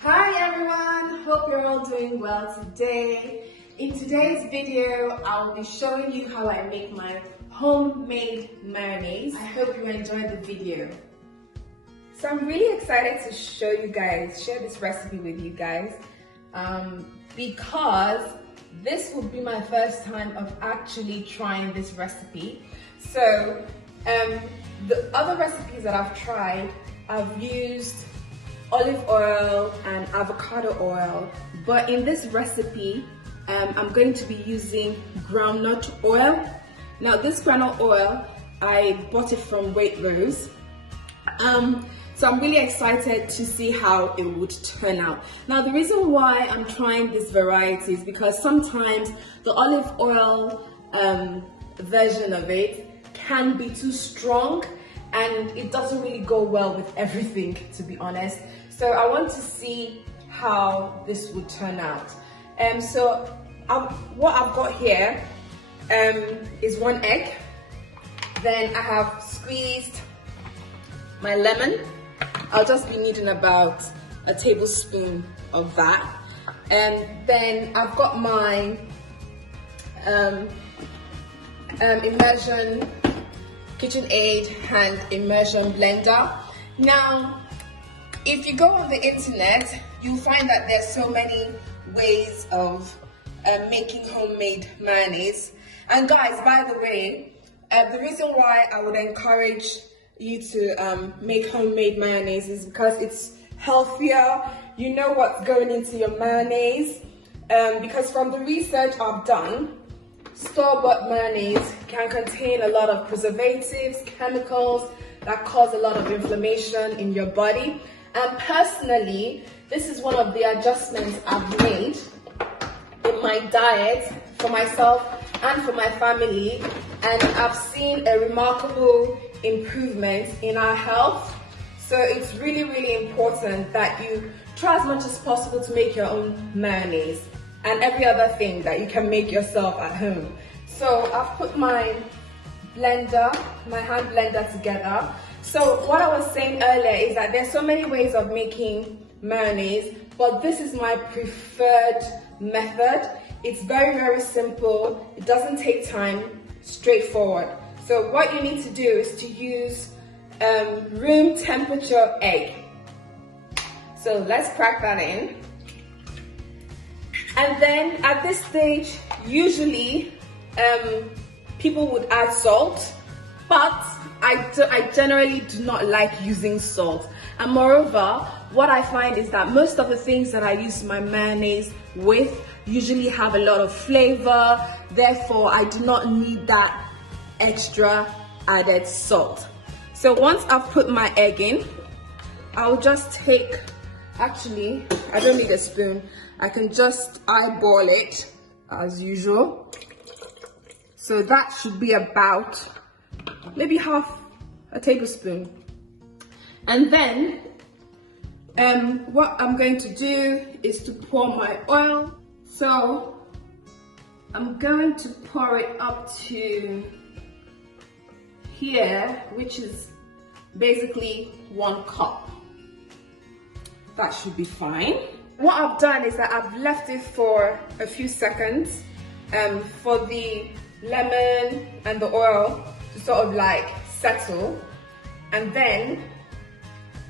Hi everyone, hope you're all doing well today. In today's video, I'll be showing you how I make my homemade mayonnaise. I hope you enjoy the video. So I'm really excited to share this recipe with you guys because this will be my first time of actually trying this recipe. So the other recipes that I've tried, I've used olive oil and avocado oil, but in this recipe I'm going to be using groundnut oil. Now this groundnut oil, I bought it from Waitrose, so I'm really excited to see how it would turn out. Now the reason why I'm trying this variety is because sometimes the olive oil version of it can be too strong and it doesn't really go well with everything, to be honest. So I want to see how this would turn out. What I've got here is 1 egg. Then I have squeezed my lemon. I'll just be needing about a tablespoon of that. And then I've got my immersion KitchenAid hand immersion blender. Now, if you go on the internet, you'll find that there's so many ways of making homemade mayonnaise. And guys, by the way, the reason why I would encourage you to make homemade mayonnaise is because it's healthier. You know what's going into your mayonnaise. Because from the research I've done, store-bought mayonnaise can contain a lot of preservatives, chemicals that cause a lot of inflammation in your body. And personally, this is one of the adjustments I've made in my diet for myself and for my family, and I've seen a remarkable improvement in our health. So it's really, really important that you try as much as possible to make your own mayonnaise and every other thing that you can make yourself at home. So I've put my blender, my hand blender together. So what I was saying earlier is that there's so many ways of making mayonnaise, but this is my preferred method. It's very, very simple. It doesn't take time, straightforward. So what you need to do is to use room temperature egg. So let's crack that in. And then at this stage, usually people would add salt, but I generally do not like using salt. And moreover, what I find is that most of the things that I use my mayonnaise with usually have a lot of flavor. Therefore, I do not need that extra added salt. So once I've put my egg in, I'll just take, actually, I don't need a spoon. I can just eyeball it as usual. So that should be about maybe half a tablespoon. And then what I'm going to do is to pour my oil. So I'm going to pour it up to here, which is basically 1 cup. That should be fine. What I've done is that I've left it for a few seconds for the lemon and the oil to sort of like settle. And then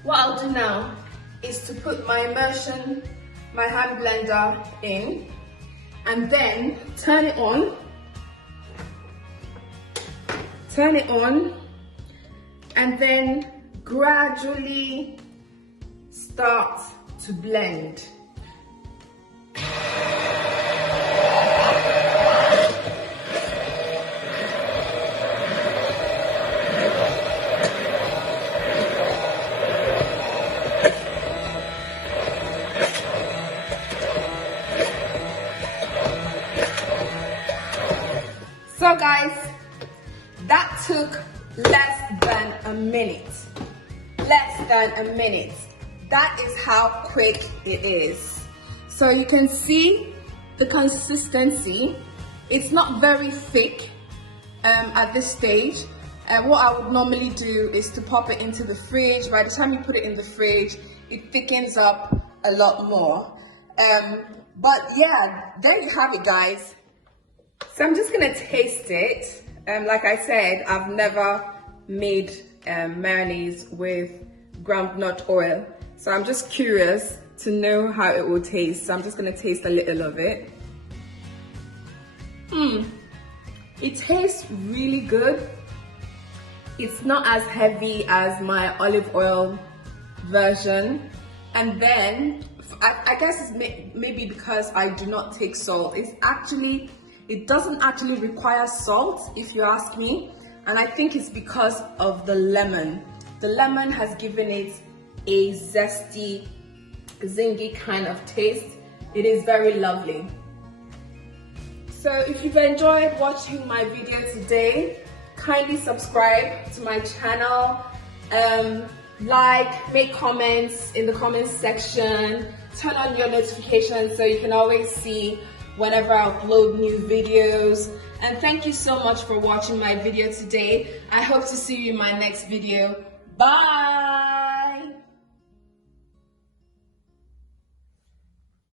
what I'll do now is to put my immersion, my hand blender in, and then turn it on, and then gradually start to blend. So guys, that took less than a minute. That is how quick it is. So you can see the consistency. It's not very thick at this stage. What I would normally do is to pop it into the fridge. By the time you put it in the fridge, it thickens up a lot more. But yeah, there you have it, guys. So I'm just gonna taste it. Like I said, I've never made mayonnaise with groundnut oil, so I'm just curious to know how it will taste. So I'm just gonna taste a little of it. It tastes really good. It's not as heavy as my olive oil version, and then I guess it's maybe because I do not take salt. It doesn't actually require salt, if you ask me, and I think it's because of the lemon. The lemon has given it a zesty, zingy kind of taste. It is very lovely. So if you've enjoyed watching my video today, kindly subscribe to my channel, like, make comments in the comments section, turn on your notifications so you can always see whenever I upload new videos. And thank you so much for watching my video today. I hope to see you in my next video. Bye!